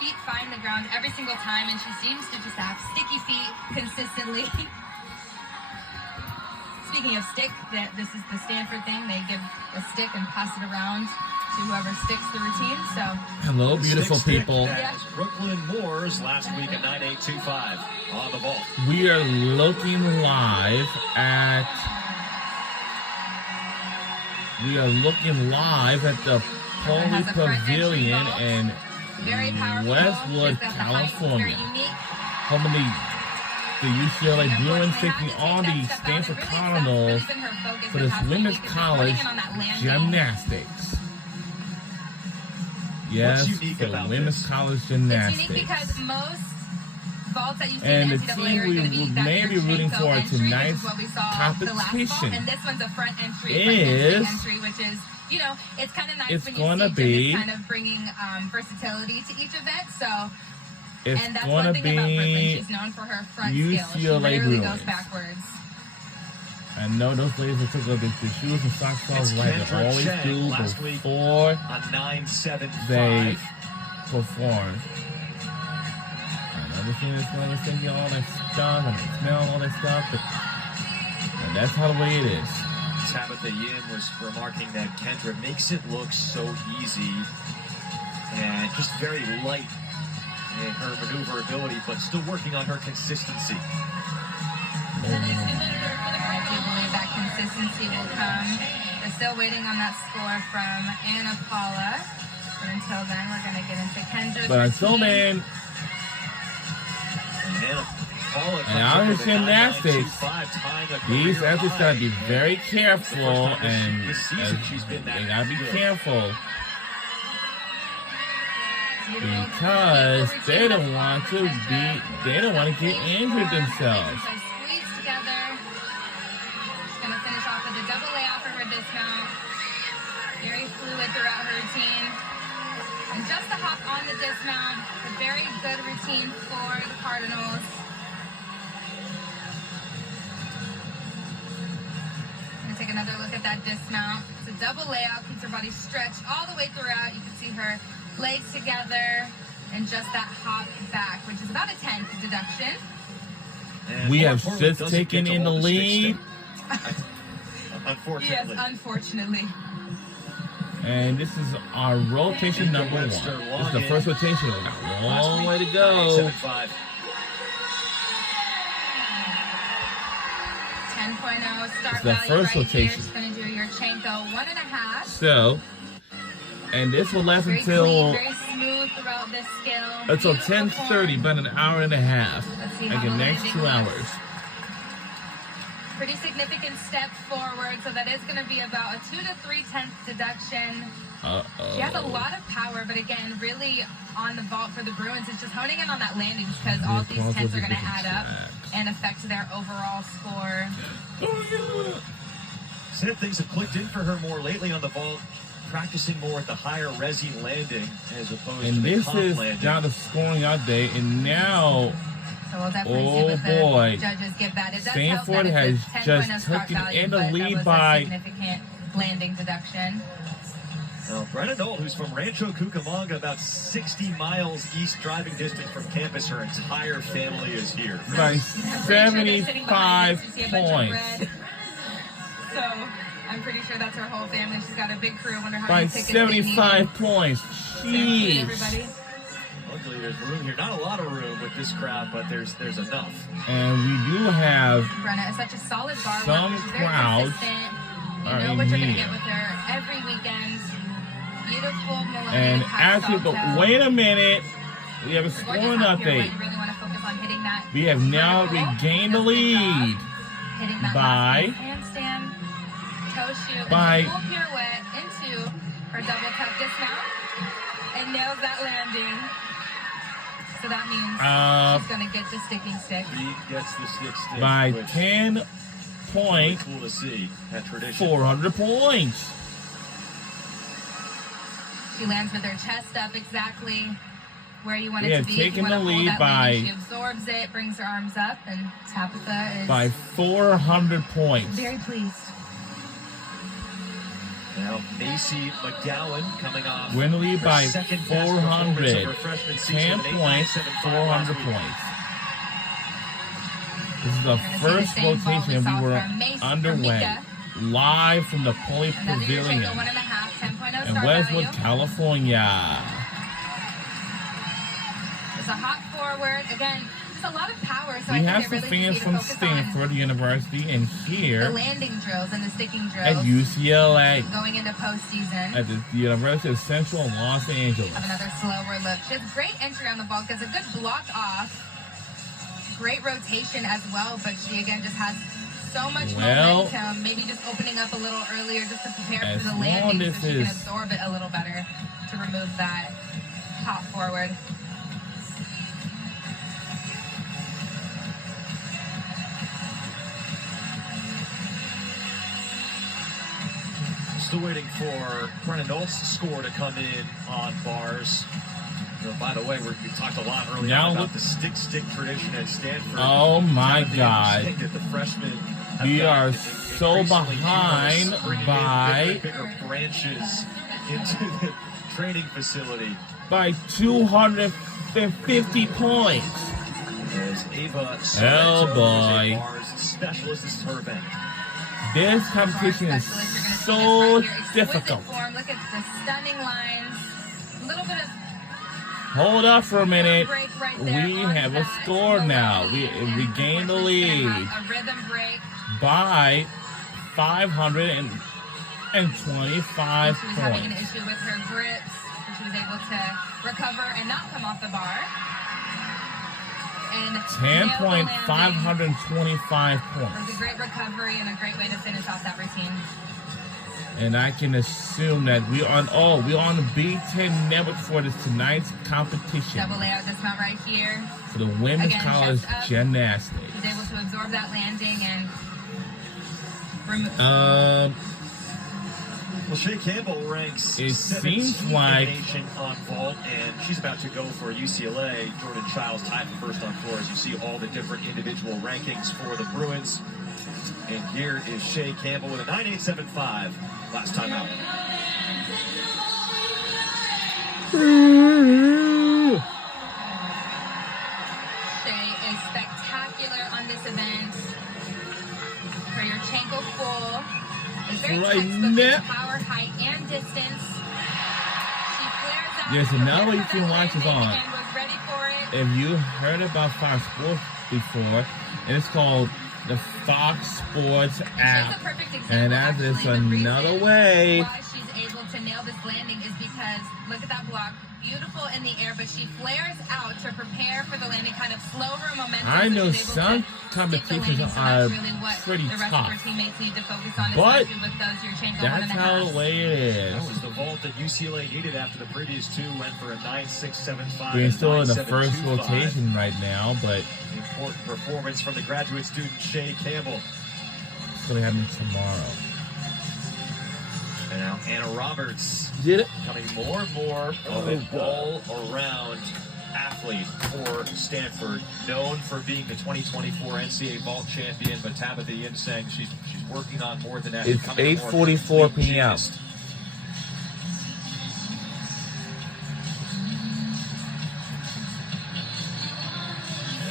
feet find the ground every single time, and she seems to just have sticky feet consistently. Speaking of stick, this is the Stanford thing. They give a stick and pass it around to whoever sticks the routine. So, hello, beautiful people. Brooklyn Moors last week at 9.825 on the ball. We are looking live at. The Poli Pavilion in Westwood, California. Home of the UCLA Bruins taking on the Stanford Cardinals for this women's college gymnastics. Yes, for women's college gymnastics. It's unique because most vaults that you see and in the NCAA team are we going to be that may be rooting for tonight's competition and this one's a front entry, which is, you know, it's kind of nice it's when going you to see be kind of bringing versatility to each event. So, it's and that's going one to thing about Brooklyn. be She's known for her front UCLA skill. She literally Bruins. goes backwards. I know those ladies that took the shoes and socks off right. They always do before they perform. I understand it's going to send you all that stuff and they smell all that stuff, and that's how the way it is. Tabitha Yin was remarking that Kendra makes it look so easy and just very light in her maneuverability, but still working on her consistency. I do believe that consistency will come. We're still waiting on that score from Anna Paula. But until then, we're going to get into Kendra's But until then, and out of gymnastics, these athletes got to be very careful, and they got to be careful because they don't want to get injured themselves. Squeeze together. She's going to finish off with a double layout for her dismount. Very fluid throughout her routine. And just a hop on the dismount. A very good routine for the Cardinals. Going to take another look at that dismount. It's a double layout, keeps her body stretched all the way throughout. You can see her legs together and just that hop back, which is about a 10th deduction. And we have just taken in the lead. Unfortunately. Yes, unfortunately. And this is our rotation number 1. This is the first rotation. We got a long way to go. 10.0 start It's the value first right rotation. Here. Going to do your Chenko 1.5. So, and this will last very until clean, very smooth throughout this skill. Until 10:30, about an hour and a half. Let's see like the next 2 hours. Pretty significant step forward, so that is going to be about a 2 to 3/10 deduction. She has a lot of power, but again, really on the vault for the Bruins, it's just honing in on that landing because all of these 10s are going to add up and affect their overall score. Said things have clicked in for her more lately on the vault, practicing more at the higher resi landing as opposed to the comp landing. And this is now the scoring update, and now, So we'll definitely see what the judges give that. It does Stanford help that has it's a just 10.0 start taken value, in the but lead that was by a significant landing deduction. Now, Brenna Knoll, who's from Rancho Cucamonga, about 60 miles east driving distance from campus, her entire family is here. By 75 points. So I'm pretty sure that's her whole family. She's got a big crew. I wonder how By many tickets 75 points. Jeez. Everybody. Luckily, there's room here. Not a lot of room with this crowd, but there's enough. And we do have Brenna is such a solid bar some worker. She's very crowds consistent. You are know in what you're going to here. get with her every weekend. Beautiful Maloney. And actually, but wait a minute. We have a scoring update. Really want to focus on hitting that We have now regained the lead by handstand, toe shoot, by and full pirouette into her double tuck dismount and nails that landing. So that means she's going to get the sticking stick. She gets the stick by 10 points. Really cool to see that tradition. 400 points. She lands with her chest up exactly where you want it to be. We have taken the hold lead that by landing. She absorbs it, brings her arms up, and Tabitha is by 400 points. very pleased. Now, Macy McGowan coming off. We're in the lead her by second best 400. performance of her freshman season 10 with an points, 8.975 400 last week. points. This is the We're gonna see first the same ball rotation we we saw were from underway. Mika. Live from the Poly Another year Pavilion Schenkel, 1.5, 10.0 in star Westwood, value. California. It's a hot forward. Again, just a lot of power. So We I think have they some really fans need to from focus Stanford University and on here the landing drills and the sticking drills at UCLA going into postseason. at the University of Central Los Angeles. Have another slower look. She has great entry on the ball, gets a good block off. Great rotation as well, but she again just has so much momentum. Maybe just opening up a little earlier just to prepare for the landing so she can absorb it a little better to remove that hop forward. Still waiting for Brennan Olds' score to come in on bars. By the way, we talked a lot earlier about the stick tradition at Stanford. Oh my God. The freshmen we are so behind by bigger branches into the training facility. By 250 points. As Ava Oh boy. Bars specialist, this is her event. This competition is so difficult. Form. Look at the stunning lines. A little bit of hold up for a minute. Right we have a score now. We regained the lead a rhythm break by 525 she was points. having an issue with her grips, so she was able to recover and not come off the bar. And 10.525 it was a points. great recovery and a great way to finish off that routine. And I can assume that we're on the B10 network for this tonight's competition. Double layout dismount right here. For the women's college gymnastics. She was able to absorb that landing and remove. Well, Shea Campbell ranks it 17th seems in the like nation on vault, and she's about to go for UCLA. Jordan Childs tied for first on floor as you see all the different individual rankings for the Bruins. And here is Shea Campbell with a 9.875 last time out. Shea is spectacular on this event. For your Chenko full. It's very textbook power, height, and distance. She flares out. There's another way you can watch this on. And was ready for it. If you heard about Fox Sports before, it's called the Fox Sports app. And that is another way. Why she's able to nail this landing is because, look at that block. Beautiful in the air, but she flares out to prepare for the landing, kind of slow her momentum. I know some competitions are pretty tough, but that's how the way it is. That was the vault that UCLA needed after the previous two went for a 9.675. We're still in the first rotation right now, but important performance from the graduate student Shea Campbell. It's going to happen tomorrow. And now Anna Roberts becoming more and more of an all-around athlete for Stanford, known for being the 2024 NCAA vault champion. But Tabitha Yin saying she's working on more than that. It's 8:44 p.m.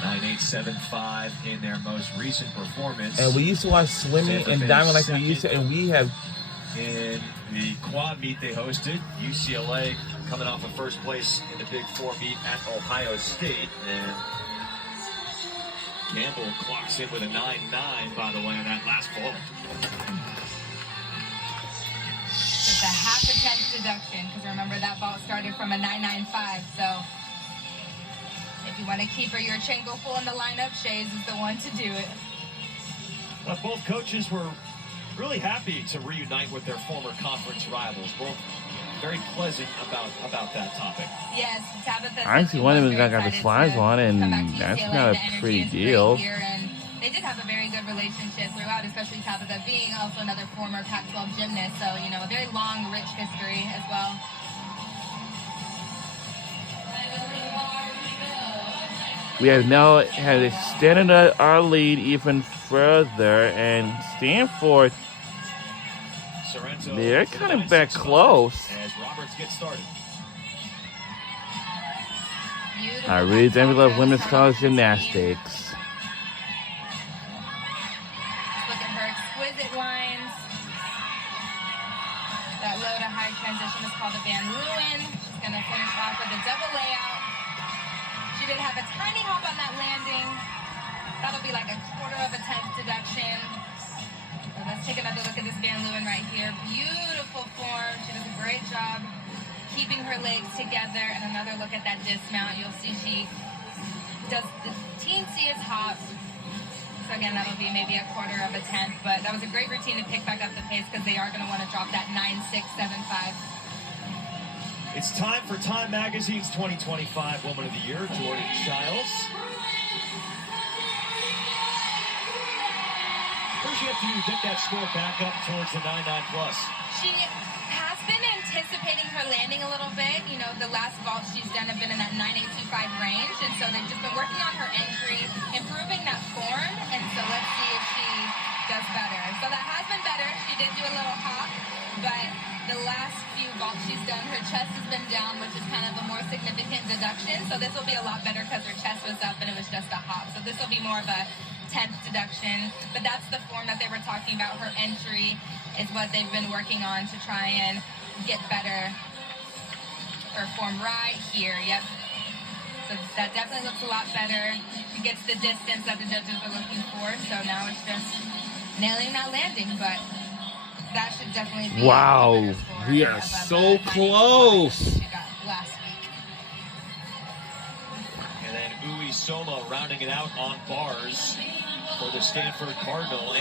9.875 in their most recent performance. And we used to watch swimming and diving like we used to, and we have. In the quad meet they hosted, UCLA coming off of first place in the Big Four meet at Ohio State. And Campbell clocks in with a 9.9, by the way, on that last ball. Just a half a tenth deduction, because remember that ball started from a 9.95, so if you want to keep her your Chenko full in the lineup, Shea's is the one to do it. Well, both coaches were really happy to reunite with their former conference rivals. Both very pleasant about that topic. Yes, Tabitha. I see one of them got the slides on, and that's not a pretty deal. And they did have a very good relationship throughout, especially Tabitha being also another former Pac-12 gymnast. So, you know, a very long, rich history as well. We have now extended our lead even further, and Stanford They're kind of back close. As Roberts gets started. I really do love women's college gymnastics. Look at her exquisite lines. That low to high transition is called a Van Leeuwen. She's going to finish off with a double layout. She did have a tiny hop on that landing. That'll be like a 1/4 of a tenth deduction. So let's take another look at this Van Leeuwen right here. Beautiful form. She does a great job keeping her legs together. And another look at that dismount. You'll see she does the teensiest hop. So again, that'll be maybe a 1/4 of a tenth. But that was a great routine to pick back up the pace because they are going to want to drop that 9.675. It's time for Time Magazine's 2025 Woman of the Year, Jordan Childs. First, you have to get that score back up towards the 9.9+. She has been anticipating her landing a little bit. You know, the last vault she's done have been in that 9.825 range, and so they've just been working on her entry, improving that form, and so let's see if she does better. So that has been better. She did do a little hop, but the last few vaults she's done, her chest has been down, which is kind of a more significant deduction. So this will be a lot better because her chest was up and it was just a hop. So this will be more of a 10th deduction. But that's the form that they were talking about. Her entry is what they've been working on to try and get better. Her form right here. Yep. So that definitely looks a lot better. She gets the distance that the judges are looking for. So now it's just nailing that landing. But that should definitely be. Wow, we are so close. She got last week. And then Uwe Soma rounding it out on bars for the Stanford Cardinal.